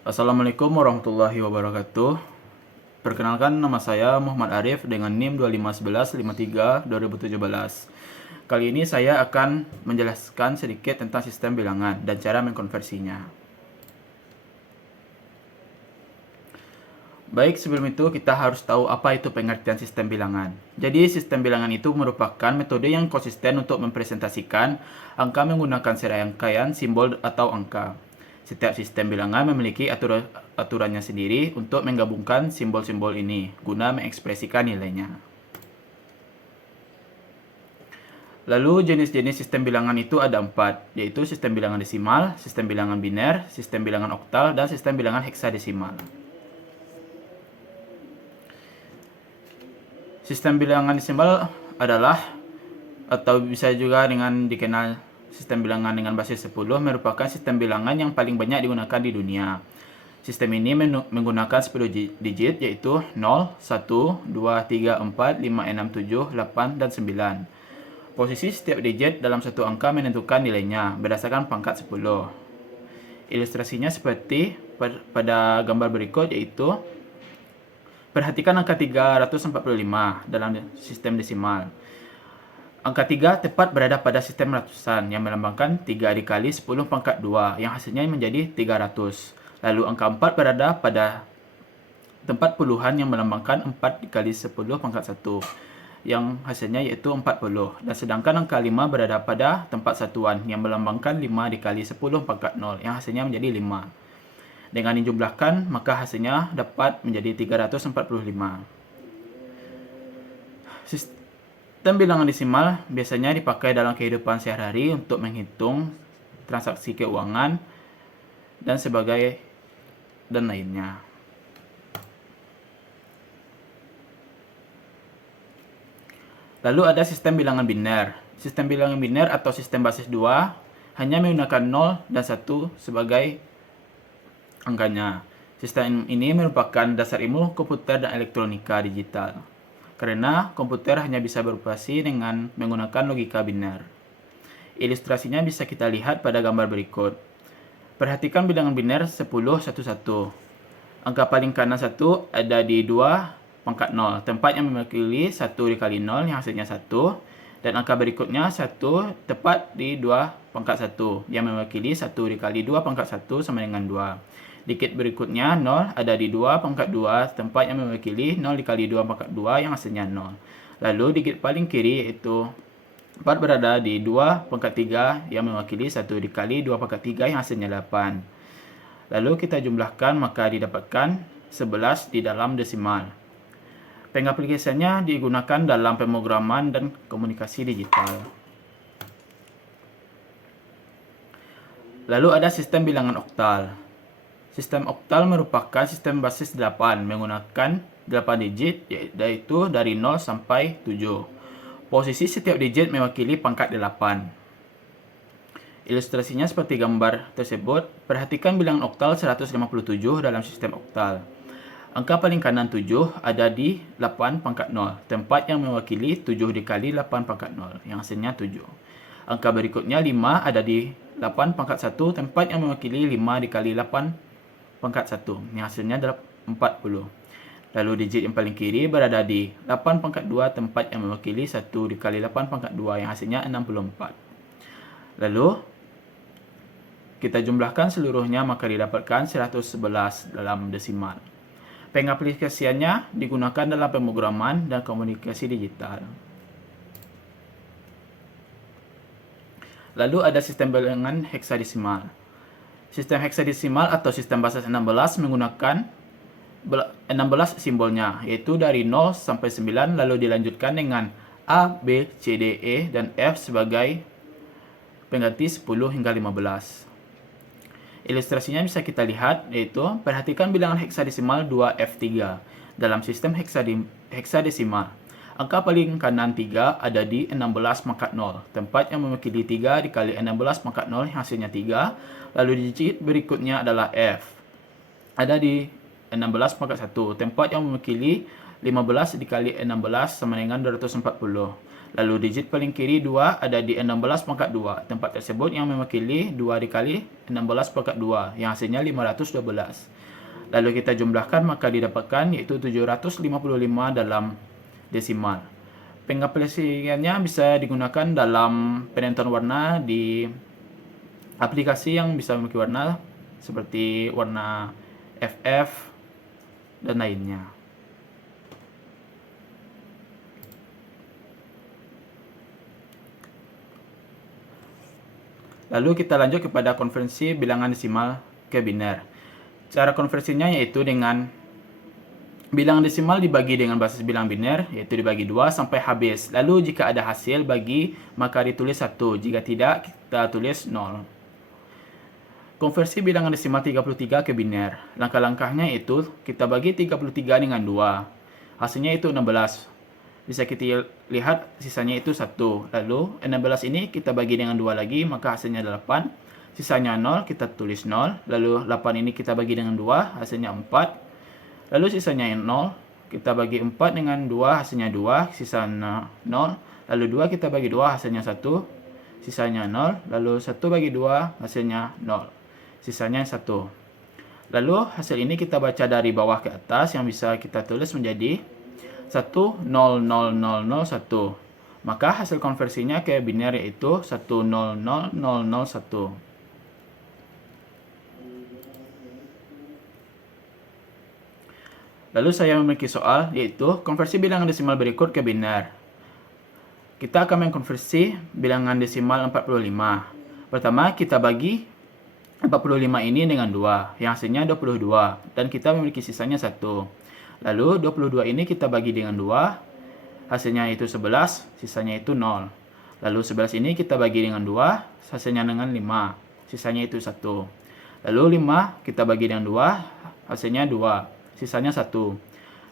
Assalamualaikum warahmatullahi wabarakatuh. Perkenalkan, nama saya Muhammad Arif dengan NIM 251153-2017. Kali ini saya akan menjelaskan sedikit tentang sistem bilangan dan cara mengkonversinya. Baik, sebelum itu kita harus tahu apa itu pengertian sistem bilangan. Jadi, sistem bilangan itu merupakan metode yang konsisten untuk mempresentasikan angka menggunakan serangkaian simbol atau angka. Setiap sistem bilangan memiliki aturannya sendiri untuk menggabungkan simbol-simbol ini guna mengekspresikan nilainya. Lalu jenis-jenis sistem bilangan itu ada 4, yaitu sistem bilangan desimal, sistem bilangan biner, sistem bilangan oktal, dan sistem bilangan heksadesimal. Sistem bilangan desimal adalah, atau bisa juga dikenal sistem bilangan dengan basis 10, merupakan sistem bilangan yang paling banyak digunakan di dunia. Sistem ini menggunakan 10 digit, yaitu 0, 1, 2, 3, 4, 5, 6, 7, 8, dan 9. Posisi setiap digit dalam satu angka menentukan nilainya berdasarkan pangkat 10. Ilustrasinya seperti pada gambar berikut, yaitu perhatikan angka 345 dalam sistem desimal. Angka 3 tepat berada pada sistem ratusan yang melambangkan 3 dikali 10 pangkat 2 yang hasilnya menjadi 300. Lalu angka 4 berada pada tempat puluhan yang melambangkan 4 dikali 10 pangkat 1 yang hasilnya yaitu 40. Dan sedangkan angka 5 berada pada tempat satuan yang melambangkan 5 dikali 10 pangkat 0 yang hasilnya menjadi 5. Dengan dijumlahkan, maka hasilnya dapat menjadi 345. Sistem bilangan desimal biasanya dipakai dalam kehidupan sehari-hari untuk menghitung transaksi keuangan dan lainnya. Lalu ada sistem bilangan biner. Sistem bilangan biner atau sistem basis 2 hanya menggunakan 0 dan 1 sebagai angkanya. Sistem ini merupakan dasar ilmu komputer dan elektronika digital, karena komputer hanya bisa beroperasi dengan menggunakan logika biner. Ilustrasinya bisa kita lihat pada gambar berikut. Perhatikan bilangan biner 10, 1, 1. Angka paling kanan 1 ada di 2 pangkat 0, tempat yang mewakili 1 dikali 0 yang hasilnya 1. Dan angka berikutnya 1 tepat di 2 pangkat 1 yang mewakili 1 dikali 2 pangkat 1 sama dengan 2. Dikit berikutnya 0 ada di 2 pangkat 2 tempat yang mewakili 0 dikali 2 pangkat 2 yang hasilnya 0. Lalu dikit paling kiri yaitu 4 berada di 2 pangkat 3 yang mewakili 1 dikali 2 pangkat 3 yang hasilnya 8. Lalu kita jumlahkan maka didapatkan 11 di dalam desimal. Pengaplikasiannya digunakan dalam pemrograman dan komunikasi digital. Lalu ada sistem bilangan oktal. Sistem oktal merupakan sistem basis 8 menggunakan 8 digit, yaitu dari 0 sampai 7. Posisi setiap digit mewakili pangkat 8. Ilustrasinya seperti gambar tersebut. Perhatikan bilangan oktal 157 dalam sistem oktal. Angka paling kanan 7 ada di 8 pangkat 0, tempat yang mewakili 7 dikali 8 pangkat 0 yang hasilnya 7. Angka berikutnya 5 ada di 8 pangkat 1, tempat yang mewakili 5 dikali 8 pangkat 1 yang hasilnya adalah 40. Lalu digit yang paling kiri berada di 8 pangkat 2, tempat yang mewakili 1 dikali 8 pangkat 2 yang hasilnya 64. Lalu kita jumlahkan seluruhnya maka didapatkan 111 dalam desimal. Pengaplikasiannya digunakan dalam pemrograman dan komunikasi digital. Lalu ada sistem bilangan heksadesimal. Sistem heksadesimal atau sistem basis 16 menggunakan 16 simbolnya, yaitu dari 0 sampai 9, lalu dilanjutkan dengan A, B, C, D, E, dan F sebagai pengganti 10 hingga 15. Ilustrasinya bisa kita lihat, yaitu perhatikan bilangan heksadesimal 2F3 dalam sistem heksadesimal. Angka paling kanan 3 ada di 16 pangkat 0, tempat yang mewakili 3 dikali 16 pangkat 0 yang hasilnya 3. Lalu digit berikutnya adalah F. Ada di 16 pangkat 1, tempat yang mewakili 15 dikali 16 sama dengan 240. Lalu digit paling kiri 2 ada di 16 pangkat 2. Tempat tersebut yang mewakili 2 dikali 16 pangkat 2 yang hasilnya 512. Lalu kita jumlahkan maka didapatkan yaitu 755 dalam desimal. Pengaplikasiannya bisa digunakan dalam penentuan warna di aplikasi yang bisa memiliki warna seperti warna FF dan lainnya. Lalu kita lanjut kepada konversi bilangan desimal ke biner. Cara konversinya yaitu dengan bilangan desimal dibagi dengan basis bilangan biner, yaitu dibagi 2 sampai habis. Lalu jika ada hasil bagi, maka ditulis 1. Jika tidak, kita tulis 0. Konversi bilangan desimal 33 ke biner. Langkah-langkahnya itu kita bagi 33 dengan 2. Hasilnya itu 16. Bisa kita lihat sisanya itu 1. Lalu 16 ini kita bagi dengan 2 lagi, maka hasilnya 8. Sisanya 0, kita tulis 0. Lalu 8 ini kita bagi dengan 2, hasilnya 4. Lalu sisanya 0, kita bagi 4 dengan 2, hasilnya 2. Sisanya 0. Lalu 2 kita bagi 2, hasilnya 1. Sisanya 0. Lalu 1 bagi 2, hasilnya 0. Sisanya 1. Lalu hasil ini kita baca dari bawah ke atas yang bisa kita tulis menjadi 1000001. Maka hasil konversinya ke biner yaitu 100001. Lalu saya memiliki soal yaitu konversi bilangan desimal berikut ke biner. Kita akan mengkonversi bilangan desimal 45. Pertama kita bagi 45 ini dengan 2 yang hasilnya 22 dan kita memiliki sisanya 1. Lalu 22 ini kita bagi dengan 2, hasilnya itu 11, sisanya itu 0. Lalu 11 ini kita bagi dengan 2, hasilnya dengan 5, sisanya itu 1. Lalu 5 kita bagi dengan 2, hasilnya 2, sisanya 1.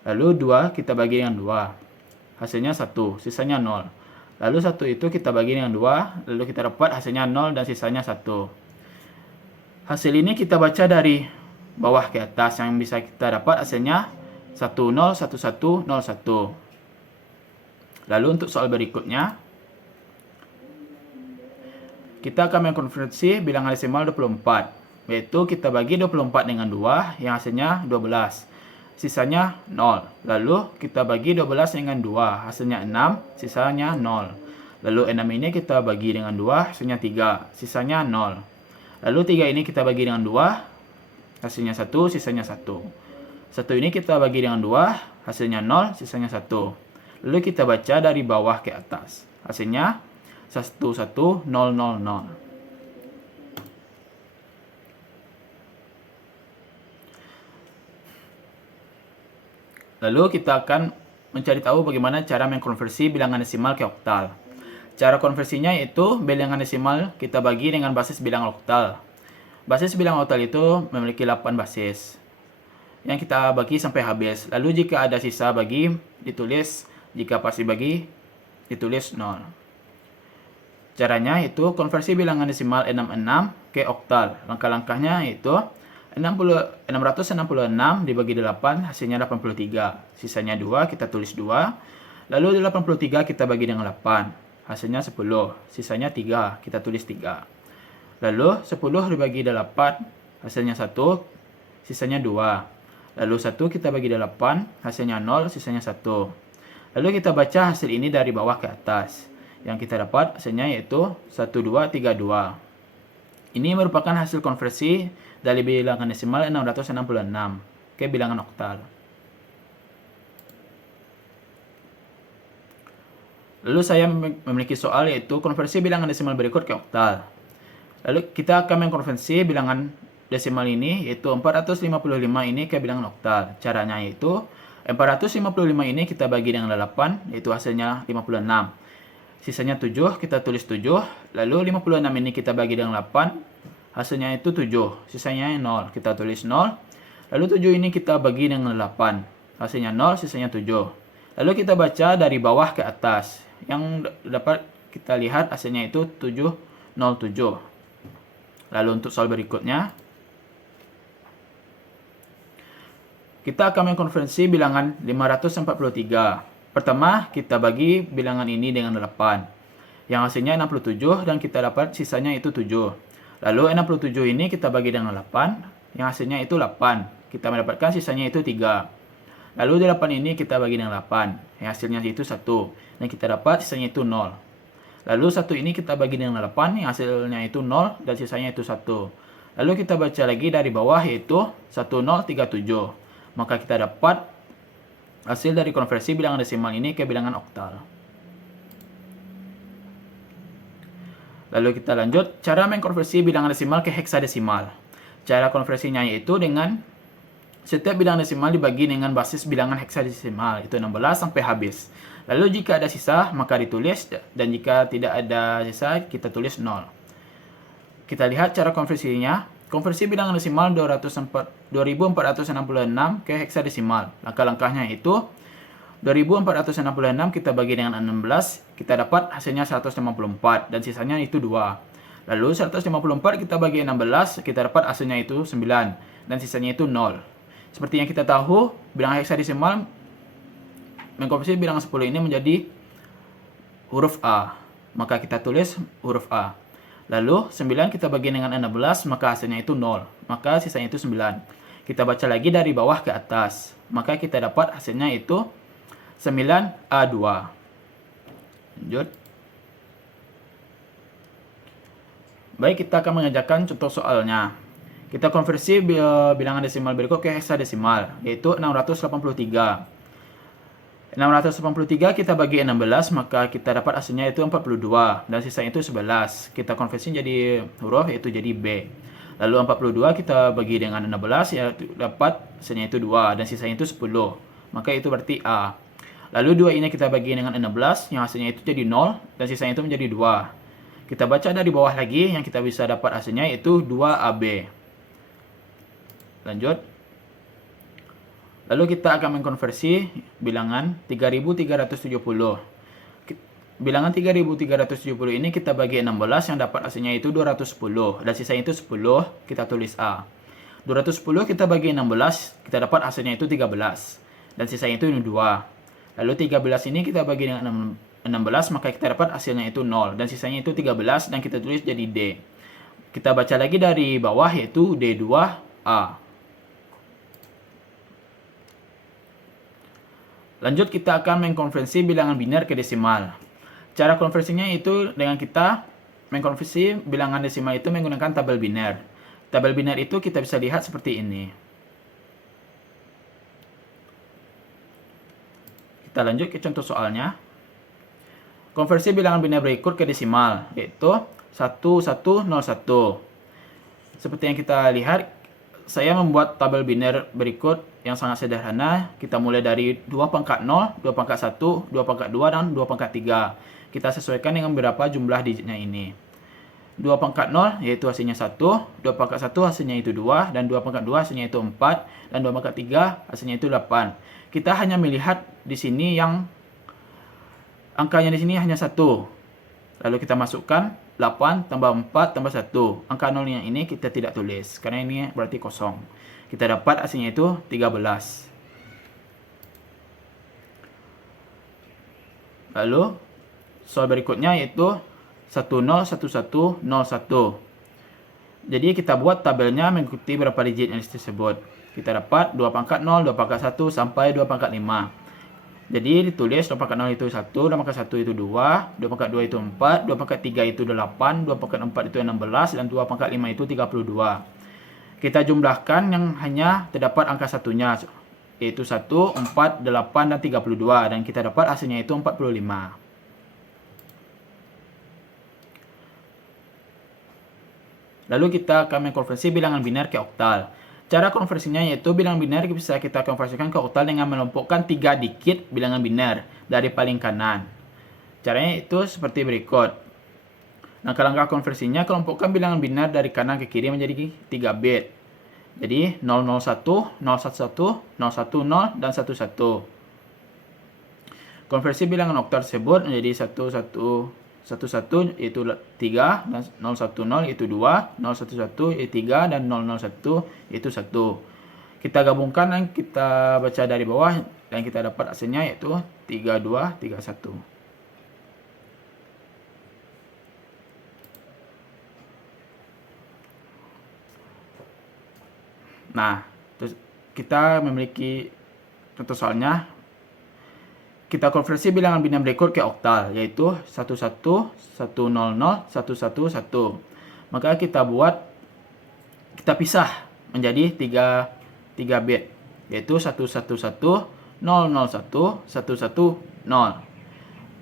Lalu 2 kita bagi dengan 2, hasilnya 1, sisanya 0. Lalu 1 itu kita bagi dengan 2, lalu kita dapat hasilnya 0 dan sisanya 1. Hasil ini kita baca dari bawah ke atas yang bisa kita dapat hasilnya 101101. Lalu untuk soal berikutnya, kita akan mengkonversi bilangan desimal 24, yaitu kita bagi 24 dengan 2 yang hasilnya 12, sisanya 0. Lalu kita bagi 12 dengan 2, hasilnya 6, sisanya 0. Lalu 6 ini kita bagi dengan 2, hasilnya 3, sisanya 0. Lalu 3 ini kita bagi dengan 2, hasilnya 1, sisanya 1. 1 ini kita bagi dengan 2, hasilnya 0, sisanya 1. Lalu kita baca dari bawah ke atas. Hasilnya 11000. Lalu kita akan mencari tahu bagaimana cara mengkonversi bilangan desimal ke oktal. Cara konversinya yaitu bilangan desimal kita bagi dengan basis bilangan oktal. Basis bilangan oktal itu memiliki 8 basis yang kita bagi sampai habis. Lalu jika ada sisa bagi ditulis, jika pasti bagi ditulis 0. Caranya itu konversi bilangan desimal 66 ke oktal. Langkah-langkahnya yaitu 666 dibagi 8 hasilnya 83. Sisanya 2 kita tulis 2. Lalu 83 kita bagi dengan 8. Hasilnya 10. Sisanya 3 kita tulis 3. Lalu 10 dibagi 8 hasilnya 1. Sisanya 2. Lalu 1 kita bagi 8, hasilnya 0, sisanya 1. Lalu kita baca hasil ini dari bawah ke atas. Yang kita dapat hasilnya yaitu 1232. Ini merupakan hasil konversi dari bilangan desimal 666 ke bilangan oktal. Lalu saya memiliki soal yaitu konversi bilangan desimal berikut ke oktal. Lalu kita akan mengkonversi bilangan desimal ini yaitu 455 ini ke bilangan oktal. Caranya yaitu 455 ini kita bagi dengan 8 yaitu hasilnya 56. Sisanya 7 kita tulis 7. Lalu 56 ini kita bagi dengan 8 hasilnya itu 7. Sisanya 0 kita tulis 0. Lalu 7 ini kita bagi dengan 8 hasilnya 0 sisanya 7. Lalu kita baca dari bawah ke atas yang dapat kita lihat hasilnya itu 707. Lalu untuk soal berikutnya, kita akan mengkonversi bilangan 543. Pertama, kita bagi bilangan ini dengan 8. Yang hasilnya 67 dan kita dapat sisanya itu 7. Lalu 67 ini kita bagi dengan 8, yang hasilnya itu 8. Kita mendapatkan sisanya itu 3. Lalu 8 ini kita bagi dengan 8, yang hasilnya itu 1. Dan kita dapat sisanya itu 0. Lalu 1 ini kita bagi dengan 8, yang hasilnya itu 0 dan sisanya itu 1. Lalu kita baca lagi dari bawah yaitu 1037. Maka kita dapat hasil dari konversi bilangan desimal ini ke bilangan oktal. Lalu kita lanjut, cara mengkonversi bilangan desimal ke heksadesimal. Cara konversinya yaitu dengan setiap bilangan desimal dibagi dengan basis bilangan heksadesimal, itu 16 sampai habis. Lalu jika ada sisa, maka ditulis, dan jika tidak ada sisa, kita tulis 0. Kita lihat cara konversinya. Konversi bilangan desimal 2466 ke heksadesimal. Langkah-langkahnya itu 2466 kita bagi dengan 16, kita dapat hasilnya 154 dan sisanya itu 2. Lalu 154 kita bagi 16, kita dapat hasilnya itu 9 dan sisanya itu 0. Seperti yang kita tahu, bilangan heksadesimal mengkonversi bilangan 10 ini menjadi huruf A. Maka kita tulis huruf A. Lalu 9 kita bagi dengan 16, maka hasilnya itu 0. Maka sisanya itu 9. Kita baca lagi dari bawah ke atas. Maka kita dapat hasilnya itu 9A2. Lanjut. Baik, kita akan mengerjakan contoh soalnya. Kita konversi bilangan desimal berikut ke heksadesimal, yaitu 683. 683 kita bagi 16, maka kita dapat hasilnya itu 42, dan sisanya itu 11. Kita konversi jadi huruf, yaitu jadi B. Lalu 42 kita bagi dengan 16, ya dapat hasilnya itu 2, dan sisanya itu 10. Maka itu berarti A. Lalu 2 ini kita bagi dengan 16, yang hasilnya itu jadi 0, dan sisanya itu menjadi 2. Kita baca dari bawah lagi, yang kita bisa dapat hasilnya itu 2AB. Lanjut. Lalu kita akan mengkonversi bilangan 3370. Bilangan 3370 ini kita bagi 16, yang dapat hasilnya itu 210, dan sisanya itu 10, kita tulis A. 210 kita bagi 16, kita dapat hasilnya itu 13, dan sisanya itu 2. Lalu 13 ini kita bagi dengan 16, maka kita dapat hasilnya itu 0. Dan sisanya itu 13, dan kita tulis jadi D. Kita baca lagi dari bawah, yaitu D2A. Lanjut, kita akan mengkonversi bilangan biner ke desimal. Cara konversinya itu dengan kita mengkonversi bilangan desimal itu menggunakan tabel biner. Tabel biner itu kita bisa lihat seperti ini. Kita lanjut ke contoh soalnya. Konversi bilangan biner berikut ke desimal, yaitu 1101. Seperti yang kita lihat, saya membuat tabel biner berikut yang sangat sederhana. Kita mulai dari 2 pangkat 0, 2 pangkat 1, 2 pangkat 2, dan 2 pangkat 3. Kita sesuaikan dengan berapa jumlah digitnya ini. 2 pangkat 0 yaitu hasilnya 1, 2 pangkat 1 hasilnya itu 2, dan 2 pangkat 2 hasilnya itu 4, dan 2 pangkat 3 hasilnya itu 8. Kita hanya melihat di sini yang angkanya di sini hanya 1. Lalu kita masukkan 8 tambah 4 tambah 1. Angka 0 yang ini kita tidak tulis karena ini berarti kosong. Kita dapat hasilnya itu 13. Lalu soal berikutnya yaitu 101101. Jadi kita buat tabelnya mengikuti berapa digit yang tersebut. Kita dapat 2 pangkat 0, 2 pangkat 1 sampai 2 pangkat 5. Jadi ditulis 2 pangkat 0 itu 1, 2 pangkat 1 itu 2, 2 pangkat 2 itu 4, 2 pangkat 3 itu 8, 2 pangkat 4 itu 16, dan 2 pangkat 5 itu 32. Kita jumlahkan yang hanya terdapat angka satunya, yaitu 1, 4, 8, dan 32. Dan kita dapat hasilnya itu 45. Lalu kita akan mengkonversi bilangan biner ke oktal. Cara konversinya yaitu bilangan biner bisa kita konversikan ke oktal dengan melompokkan 3 digit bilangan biner dari paling kanan. Caranya itu seperti berikut. Langkah-langkah konversinya, kelompokkan bilangan biner dari kanan ke kiri menjadi 3 bit. Jadi 001, 011, 010, dan 11. Konversi bilangan oktal tersebut menjadi 11 yaitu 3, dan 010 yaitu 2, 011 yaitu 3, dan 001 yaitu 1. Kita gabungkan dan kita baca dari bawah, dan kita dapat hasilnya yaitu 3231. Nah, terus kita memiliki contoh soalnya. Kita konversi bilangan biner berikut ke oktal, yaitu 11, 100, 111. Maka kita pisah menjadi 3 bit, yaitu 111, 001, 110.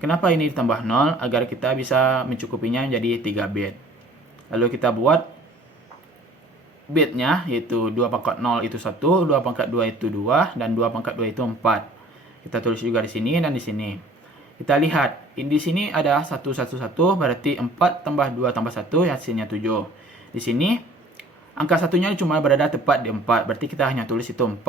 Kenapa ini ditambah 0? Agar kita bisa mencukupinya menjadi 3 bit. Lalu kita buat bitnya, yaitu 2 pangkat 0 itu 1, 2 pangkat 2 itu 2, dan 2 pangkat 2 itu 4. Kita tulis juga di sini dan di sini. Kita lihat, di sini ada 111, berarti 4 tambah 2 tambah 1, hasilnya 7. Di sini, angka satunya cuma berada tepat di 4, berarti kita hanya tulis itu 4.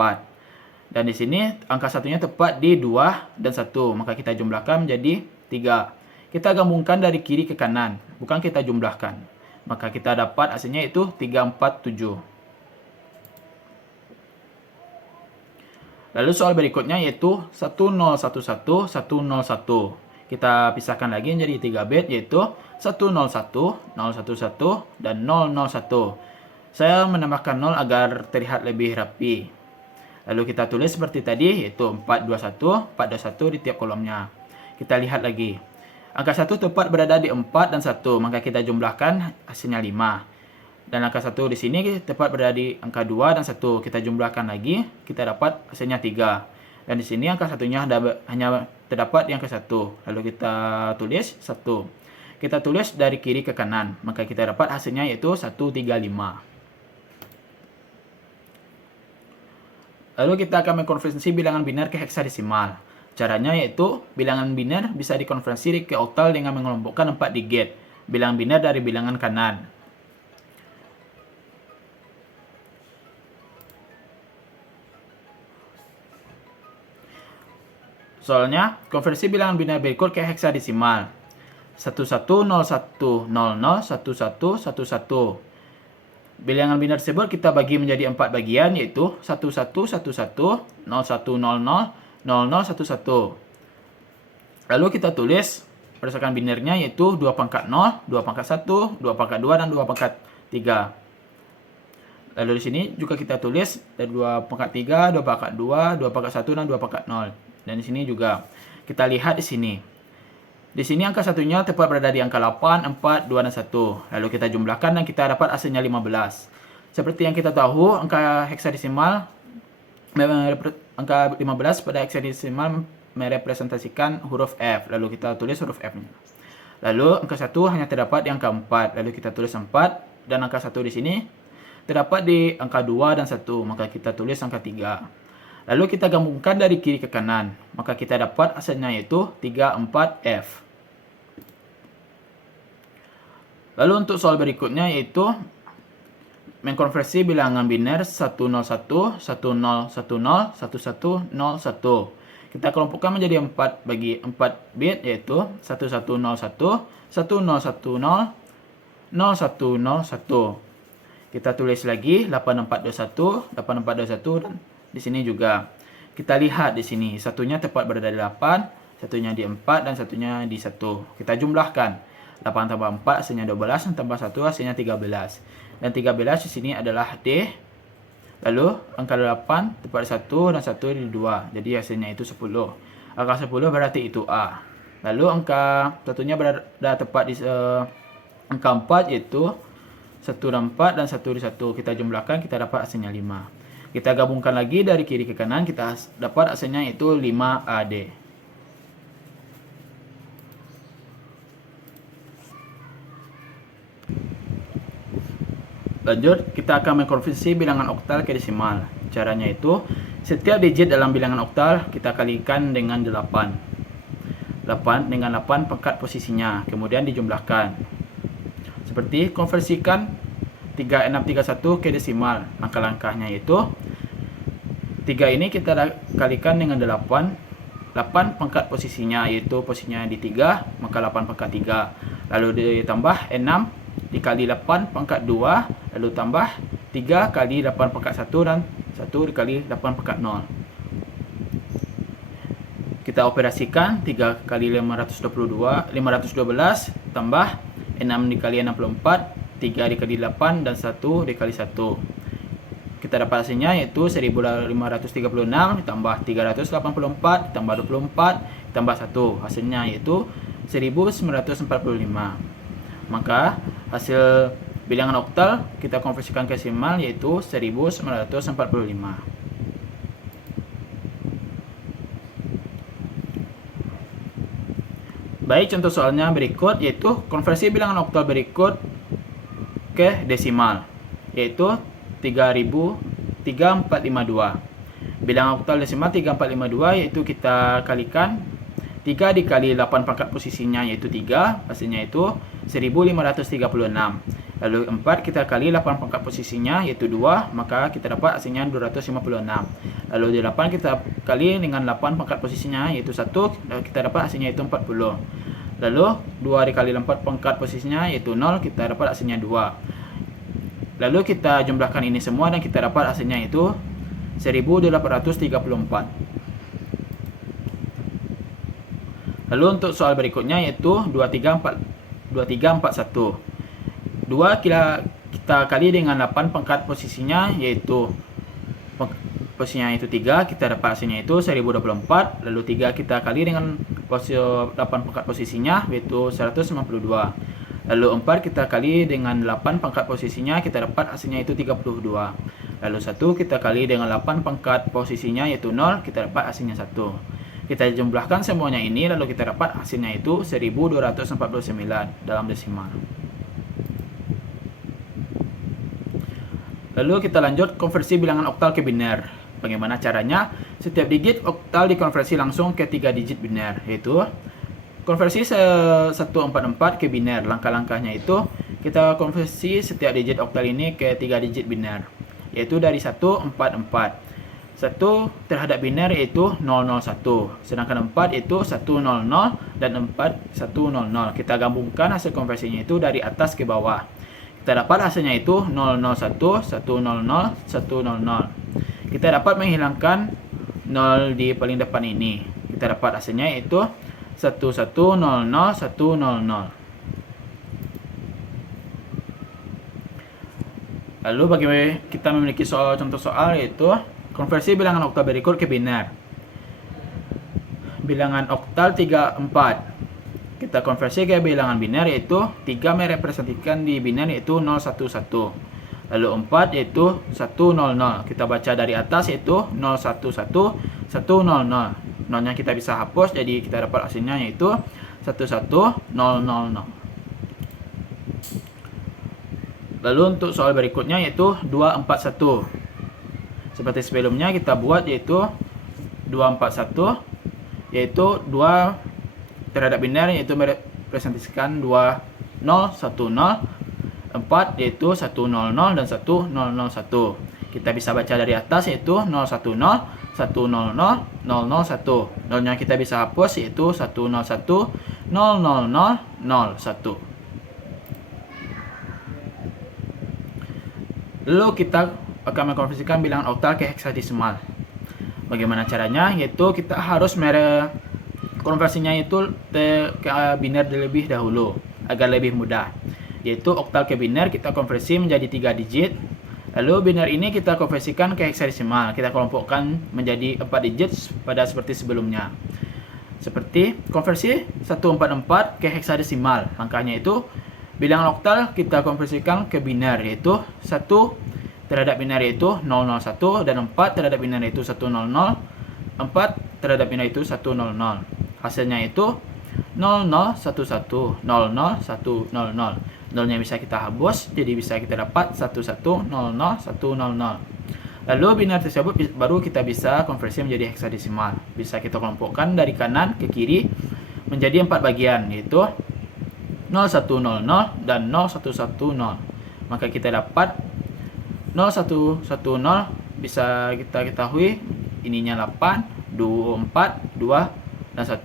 Dan di sini, angka satunya tepat di 2 dan 1, maka kita jumlahkan menjadi 3. Kita gabungkan dari kiri ke kanan, bukan kita jumlahkan. Maka kita dapat hasilnya itu 347. Lalu soal berikutnya yaitu 1011, 101. Kita pisahkan lagi menjadi 3 bit, yaitu 101, 011, dan 001. Saya menambahkan 0 agar terlihat lebih rapi. Lalu kita tulis seperti tadi, yaitu 421, 421 di tiap kolomnya. Kita lihat lagi. Angka 1 tepat berada di 4 dan 1, maka kita jumlahkan hasilnya 5. Dan angka 1 di sini tepat berada di angka 2 dan 1. Kita jumlahkan lagi, kita dapat hasilnya 3. Dan di sini angka satunya hanya terdapat di angka 1. Lalu kita tulis 1. Kita tulis dari kiri ke kanan, maka kita dapat hasilnya yaitu 135. Lalu kita akan mengkonversi bilangan biner ke heksadesimal. Caranya yaitu bilangan biner bisa dikonversi ke oktal dengan mengelompokkan 4 digit bilangan biner dari bilangan kanan. Soalnya, konversi bilangan biner berikut ke heksadesimal. 1101001111. Bilangan biner tersebut kita bagi menjadi 4 bagian, yaitu 1111, 0100, 0011. Lalu kita tulis berdasarkan binernya yaitu 2 pangkat 0, 2 pangkat 1, 2 pangkat 2, dan 2 pangkat 3. Lalu di sini juga kita tulis dari 2 pangkat 3, 2 pangkat 2, 2 pangkat 1, dan 2 pangkat 0. Dan di sini juga kita lihat di sini. Di sini angka satunya tepat berada di angka 8, 4, 2, dan 1. Lalu kita jumlahkan dan kita dapat hasilnya 15. Seperti yang kita tahu, angka heksadesimal, angka 15 pada heksadesimal merepresentasikan huruf F. Lalu kita tulis huruf F-nya. Lalu angka 1 hanya terdapat di angka 4. Lalu kita tulis 4 dan angka 1 di sini terdapat di angka 2 dan 1. Maka kita tulis angka 3. Lalu kita gabungkan dari kiri ke kanan, maka kita dapat hasilnya yaitu 34F. Lalu untuk soal berikutnya yaitu mengkonversi bilangan biner 101, 1010, 1101. Kita kelompokkan menjadi 4 bagi 4 bit, yaitu 1101, 1010, 0101. Kita tulis lagi 8421, 8421, dan di sini juga kita lihat di sini satunya tepat berada di 8, satunya di 4, dan satunya di 1. Kita jumlahkan 8 tambah 4 hasilnya 12, tambah 1 hasilnya 13. Dan 13 di sini adalah D. Lalu angka 8 tepat di 1 dan 1 di 2. Jadi hasilnya itu 10. Angka 10 berarti itu A. Lalu angka satunya berada tepat di angka 4, yaitu 1 dan 4 dan 1 di 1. Kita jumlahkan, kita dapat hasilnya 5. Kita gabungkan lagi dari kiri ke kanan, kita dapat hasilnya itu 5AD. Lanjut, kita akan mengkonversi bilangan oktal ke desimal. Caranya itu, setiap digit dalam bilangan oktal kita kalikan dengan 8. 8 dengan 8 pangkat posisinya, kemudian dijumlahkan. Seperti konversikan 3631 ke desimal. Langkah-langkahnya itu 3 ini kita kalikan dengan 8. 8 pangkat posisinya, yaitu posisinya di 3, maka 8 pangkat 3. Lalu ditambah 6 dikali 8 pangkat 2, lalu tambah 3 kali 8 pangkat 1, dan 1 dikali 8 pangkat 0. Kita operasikan 3 kali 512 tambah 6 dikali 64, 3 dikali 8, dan 1 dikali 1. Kita dapat hasilnya yaitu 1536 ditambah 384 ditambah 24 ditambah 1. Hasilnya yaitu 1945. Maka hasil bilangan oktal kita konversikan ke desimal yaitu 1945. Baik, contoh soalnya berikut yaitu konversi bilangan oktal berikut ke desimal yaitu 3452. Bilangan oktal desimal 3452 yaitu kita kalikan 3 dikali 8 pangkat posisinya yaitu 3, hasilnya itu 1536. Lalu 4 kita kali 8 pangkat posisinya yaitu 2, maka kita dapat hasilnya 256. Lalu di 8 kita kali dengan 8 pangkat posisinya yaitu 1, kita dapat hasilnya itu 40. Lalu 2 dikali 4 pangkat posisinya yaitu 0, kita dapat hasilnya 2. Lalu kita jumlahkan ini semua dan kita dapat hasilnya itu 1834. Lalu untuk soal berikutnya yaitu 2341. 2 kita kali dengan 8 pangkat posisinya yaitu posisinya itu 3, kita dapat hasilnya itu 1024. Lalu 3 kita kali dengan 8 pangkat posisinya yaitu 192. Lalu 4 kita kali dengan 8 pangkat posisinya, kita dapat hasilnya itu 32. Lalu 1 kita kali dengan 8 pangkat posisinya yaitu 0, kita dapat hasilnya 1. Kita jumlahkan semuanya ini lalu kita dapat hasilnya itu 1249 dalam desimal. Lalu kita lanjut konversi bilangan oktal ke biner. Bagaimana caranya? Setiap digit oktal dikonversi langsung ke 3 digit biner, yaitu konversi 144 ke biner. Langkah-langkahnya itu kita konversi setiap digit oktal ini ke 3 digit biner, yaitu dari 144. 1 terhadap biner yaitu 001, sedangkan 4 itu 100 dan 4 100. Kita gabungkan hasil konversinya itu dari atas ke bawah. Kita dapat hasilnya itu 001 100 100. Kita dapat menghilangkan 0 di paling depan ini. Kita dapat hasilnya itu 1100 100. Lalu bagaimana kita memiliki contoh soal yaitu konversi bilangan oktal berikut ke biner. Bilangan oktal 34. Kita konversi ke bilangan biner yaitu 3 merepresentasikan di biner yaitu 011. Lalu 4 yaitu 100. Kita baca dari atas yaitu 011 100. Nolnya kita bisa hapus, jadi kita dapat hasilnya yaitu 11000. Lalu untuk soal berikutnya yaitu 241. Seperti sebelumnya kita buat yaitu 241 yaitu 2 terhadap biner yaitu merepresentasikan 2010, 4 yaitu 100 dan 101. Kita bisa baca dari atas yaitu 010 100 001. Nolnya kita bisa hapus yaitu 101 00001. Lalu kita akan mengkonversikan bilangan oktal ke heksadesimal. Bagaimana caranya? Yaitu kita harus konversinya itu ke biner terlebih dahulu agar lebih mudah. Yaitu oktal ke biner kita konversi menjadi 3 digit. Lalu biner ini kita konversikan ke heksadesimal. Kita kelompokkan menjadi 4 digit pada seperti sebelumnya. Seperti konversi 144 ke heksadesimal. Langkahnya itu bilangan oktal kita konversikan ke biner yaitu 1 terhadap biner yaitu 001 dan 4 terhadap biner yaitu 100, 4 terhadap biner itu 100. Hasilnya itu 0011 00100. Nolnya bisa kita hapus, jadi bisa kita dapat 1100100. Lalu biner tersebut baru kita bisa konversi menjadi heksadesimal. Bisa kita kelompokkan dari kanan ke kiri menjadi 4 bagian yaitu 0100 dan 0110. Maka kita dapat 0110 bisa kita ketahui ininya 8, 4, 2 dan 1.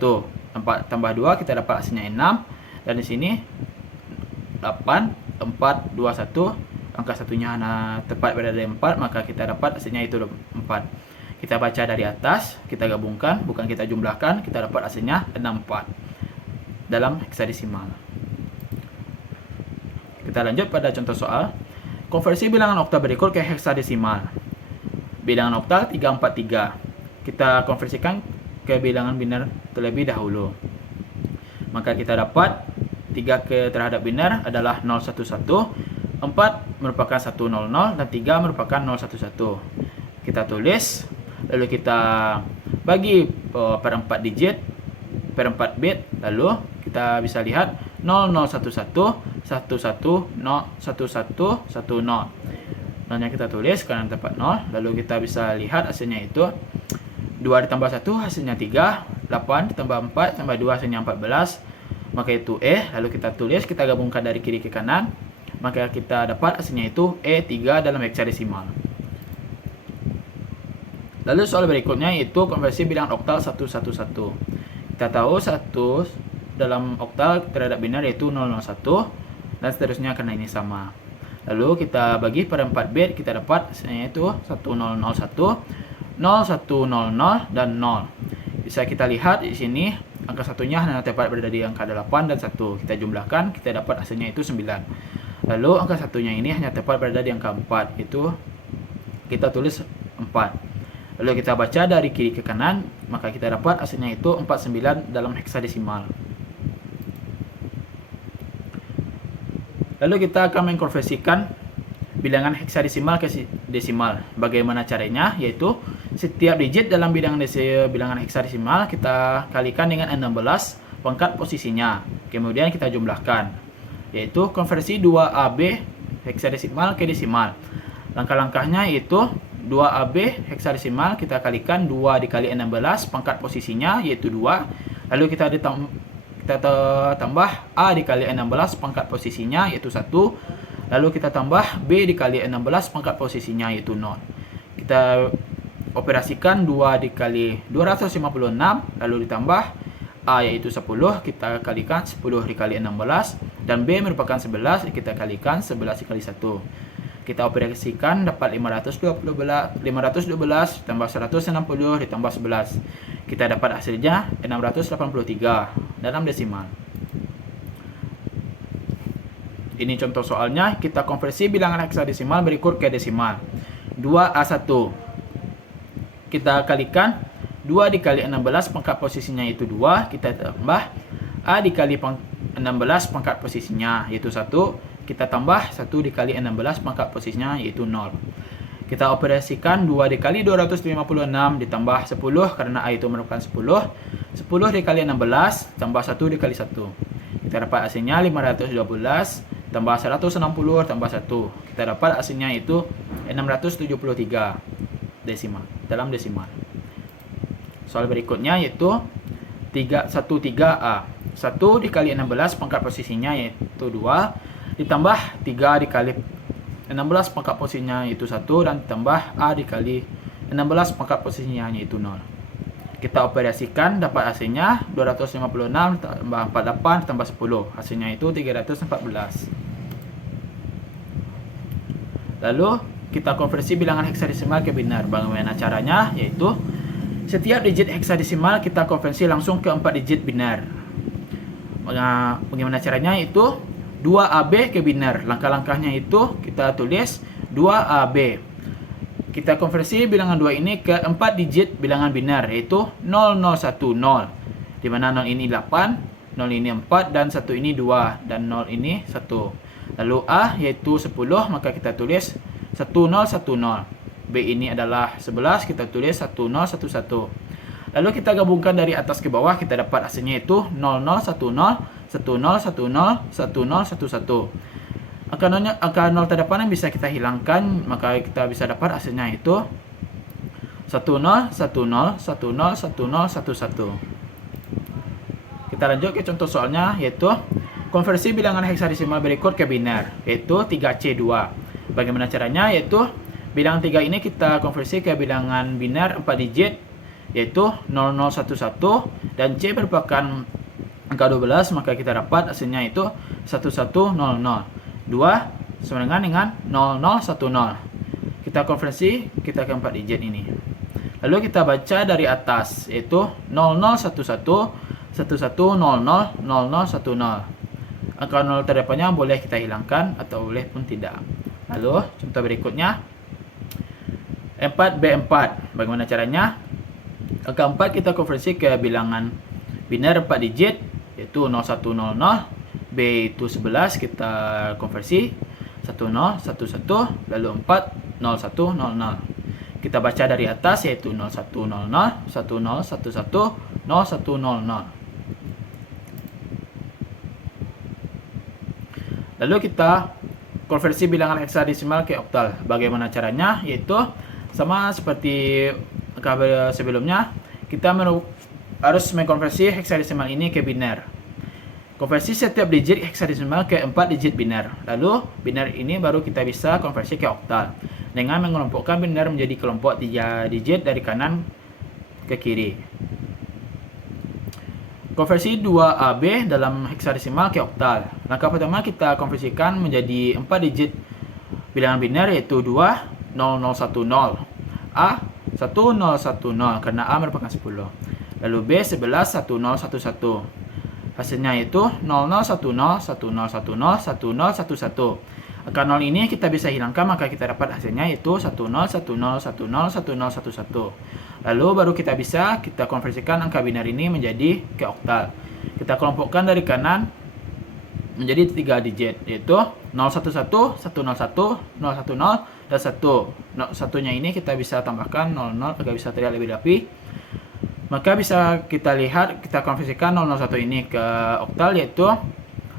4 tambah 2 kita dapat hasilnya 6 dan di sini 8, 4, 2, 1. Angka satunya tepat berada di 4, maka kita dapat hasilnya itu 4. Kita baca dari atas, kita gabungkan, bukan kita jumlahkan, kita dapat hasilnya 64 dalam heksadesimal. Kita lanjut pada contoh soal. Konversi bilangan oktal berikut ke heksadesimal. Bilangan oktal 343. Kita konversikan ke bilangan biner terlebih dahulu. Maka kita dapat 3 terhadap biner adalah 011, 4 merupakan 100, dan 3 merupakan 011. Kita tulis, lalu kita bagi per 4 digit, per 4 bit, lalu kita bisa lihat 0011, 11, 011, 10. Nolnya kita tulis karena dapat 0, lalu kita bisa lihat hasilnya itu 2 ditambah 1 hasilnya 3, 8 ditambah 4 tambah 2 hasilnya 14, maka itu E, lalu kita tulis, kita gabungkan dari kiri ke kanan, maka kita dapat hasilnya itu E3 dalam heksadesimal. Lalu soal berikutnya yaitu konversi bilangan oktal 111. Kita tahu 1 dalam oktal terhadap biner yaitu 001 dan seterusnya karena ini sama. Lalu kita bagi per 4 bit, kita dapat hasilnya itu 1001, 0100 dan 0. Bisa kita lihat di sini angka satunya hanya tepat berada di angka 8 dan 1. Kita jumlahkan, kita dapat hasilnya itu 9. Lalu angka satunya ini hanya tepat berada di angka 4, itu kita tulis 4. Lalu kita baca dari kiri ke kanan, maka kita dapat hasilnya itu 49 dalam heksadesimal. Lalu kita akan mengkonversikan bilangan heksadesimal ke desimal. Bagaimana caranya? Yaitu setiap digit dalam bilangan heksadesimal kita kalikan dengan 16 pangkat posisinya. Kemudian kita jumlahkan. Yaitu konversi 2AB heksadesimal ke desimal. Langkah-langkahnya yaitu 2AB heksadesimal kita kalikan 2 dikali 16 pangkat posisinya yaitu 2. Lalu kita tambah A dikali 16 pangkat posisinya yaitu 1. Lalu kita tambah B dikali 16 pangkat posisinya yaitu 0. Kita operasikan 2 dikali 256 lalu ditambah A yaitu 10, kita kalikan 10 dikali 16, dan B merupakan 11, kita kalikan 11 dikali 1. Kita operasikan dapat 512 tambah 160 ditambah 11. Kita dapat hasilnya 683 dalam desimal. Ini contoh soalnya, kita konversi bilangan heksadesimal berikut ke desimal. 2A1. Kita kalikan 2 dikali 16 pangkat posisinya yaitu 2, kita tambah A dikali 16 pangkat posisinya yaitu 1. Kita tambah 1 dikali 16 pangkat posisinya yaitu 0. Kita operasikan 2 dikali 256 ditambah 10 karena A itu merupakan 10. 10 dikali 16 tambah 1 dikali 1. Kita dapat hasilnya 512 tambah 160 tambah 1. Kita dapat hasilnya itu 673 desimal dalam desimal. Soal berikutnya yaitu 13A. 1 dikali 16 pangkat posisinya yaitu 2. Ditambah 3 dikali 16 pangkat posisinya yaitu 1 dan ditambah A dikali 16 pangkat posisinya yaitu 0. Kita operasikan dapat hasilnya 256 tambah 48 tambah 10. Hasilnya itu 314. Lalu kita konversi bilangan heksadesimal ke biner. Bagaimana caranya? Yaitu setiap digit heksadesimal kita konversi langsung ke 4 digit biner. Bagaimana caranya? Itu 2AB ke biner. Langkah-langkahnya itu kita tulis 2AB. Kita konversi bilangan 2 ini ke 4 digit bilangan biner yaitu 0010. Di mana 0 ini 8, 0 ini 4 dan 1 ini 2 dan 0 ini 1. Lalu A yaitu 10, maka kita tulis 1010. B ini adalah 11, kita tulis 1011. Lalu kita gabungkan dari atas ke bawah, kita dapat hasilnya itu 0010 1010 1011. Angka 0 terdepan yang bisa kita hilangkan, maka kita bisa dapat hasilnya itu 1010 1010 1011. Kita lanjut ke contoh soalnya yaitu konversi bilangan heksadesimal berikut ke biner yaitu 3C2. Bagaimana caranya? Yaitu bilangan 3 ini kita konversi ke bilangan biner 4 digit yaitu 0011 dan C merupakan angka 12, maka kita dapat hasilnya itu 1100. 2 sama dengan 0010. Kita konversi kita ke 4 digit ini. Lalu kita baca dari atas, yaitu 0011 1100 0010. Angka 0 terdepannya boleh kita hilangkan atau boleh pun tidak. Lalu contoh berikutnya 4B4. Bagaimana caranya? Angka 4 kita konversi ke bilangan biner 4 digit, yaitu 0100. B itu 11, kita konversi 1011, lalu 4 0100. Kita baca dari atas, yaitu 0100 1011 0100. Lalu kita konversi bilangan heksadesimal ke oktal. Bagaimana caranya? Yaitu sama seperti angka sebelumnya, kita harus mengkonversi heksadesimal ini ke biner. Konversi setiap digit heksadesimal ke 4 digit biner. Lalu biner ini baru kita bisa konversi ke oktal dengan mengelompokkan biner menjadi kelompok 3 digit dari kanan ke kiri. Konversi 2AB dalam heksadesimal ke oktal. Langkah pertama kita konversikan menjadi 4 digit bilangan biner, yaitu 2 0010, A 1010 karena A merupakan 10, lalu B 11 1011. Hasilnya itu 0010 1010 1011. Angka 0 ini kita bisa hilangkan, maka kita dapat hasilnya itu 1010 10 1011. Lalu baru kita konversikan angka biner ini menjadi ke oktal. Kita kelompokkan dari kanan menjadi 3 digit, yaitu 011 101 010 dan 1. Satunya ini kita bisa tambahkan 00 agar bisa terlihat lebih rapi. Maka bisa kita lihat, kita konversikan 001 ini ke oktal, yaitu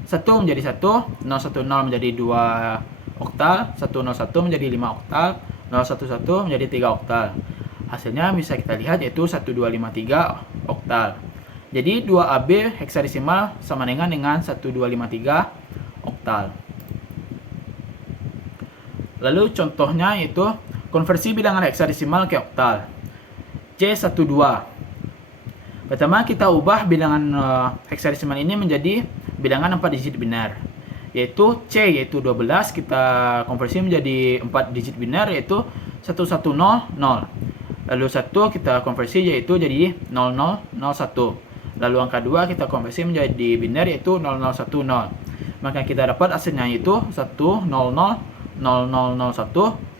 1 menjadi 1, 010 menjadi 2 oktal, 101 menjadi 5 oktal, 011 menjadi 3 oktal. Hasilnya bisa kita lihat, yaitu 1253 oktal. Jadi 2AB heksadesimal sama dengan 1253 oktal. Lalu contohnya yaitu konversi bilangan heksadesimal ke oktal. C12. Pertama kita ubah bilangan heksadesimal ini menjadi bilangan 4 digit biner, yaitu C yaitu 12, kita konversi menjadi 4 digit biner, yaitu 110 0. Lalu 1 kita konversi yaitu jadi 0001. Lalu angka 2 kita konversi menjadi biner, yaitu 0010. Maka kita dapat hasilnya itu 100 0001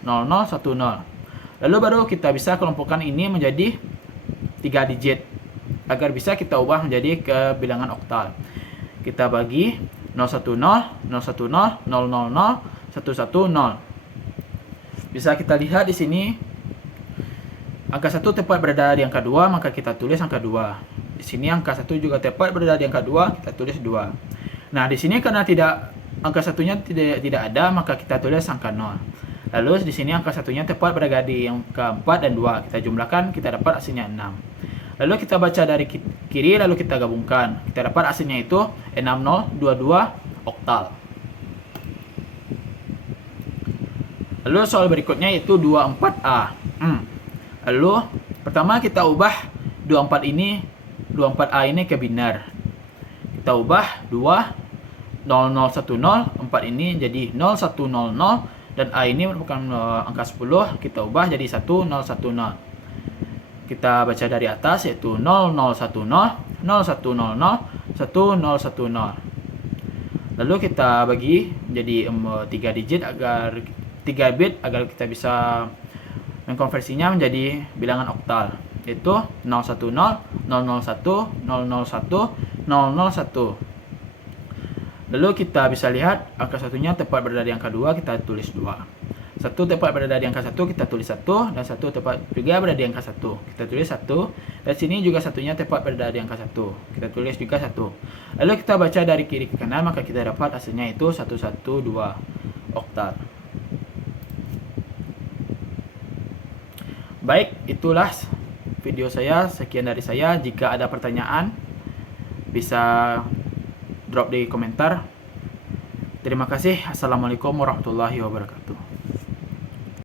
0010. Lalu baru kita bisa kelompokkan ini menjadi 3 digit agar bisa kita ubah menjadi ke bilangan oktal. Kita bagi 010 010 000 110. Bisa kita lihat di sini angka 1 tepat berada di angka 2, maka kita tulis angka 2. Di sini angka 1 juga tepat berada di angka 2, kita tulis 2. Nah, di sini karena angka satunya tidak ada, maka kita tulis angka 0. Lalu di sini angka satunya tepat berada di angka 4 dan 2. Kita jumlahkan, kita dapat hasilnya 6. Lalu kita baca dari kiri, lalu kita gabungkan. Kita dapat hasilnya itu 6022 oktal. Lalu soal berikutnya yaitu 24A. Lalu pertama kita ubah 24A ini ke biner. Kita ubah 2 0010, 4 ini jadi 0100, dan A ini merupakan angka 10, kita ubah jadi 1010. Kita baca dari atas yaitu 0010 0100 1010. Lalu kita bagi menjadi 3 digit agar 3 bit agar kita bisa mengkonversinya menjadi bilangan oktal, yaitu 010 001 001 001. Lalu kita bisa lihat angka satunya tepat berada di angka 2, kita tulis 2. 1 tepat berada di angka 1, kita tulis 1, dan 1 tepat juga berada di angka 1, kita tulis 1. Dan sini juga satunya tepat berada di angka 1, kita tulis juga 1. Lalu kita baca dari kiri ke kanan, maka kita dapat hasilnya itu 112 oktal. Baik, itulah video saya. Sekian dari saya. Jika ada pertanyaan, bisa drop di komentar. Terima kasih. Assalamualaikum warahmatullahi wabarakatuh.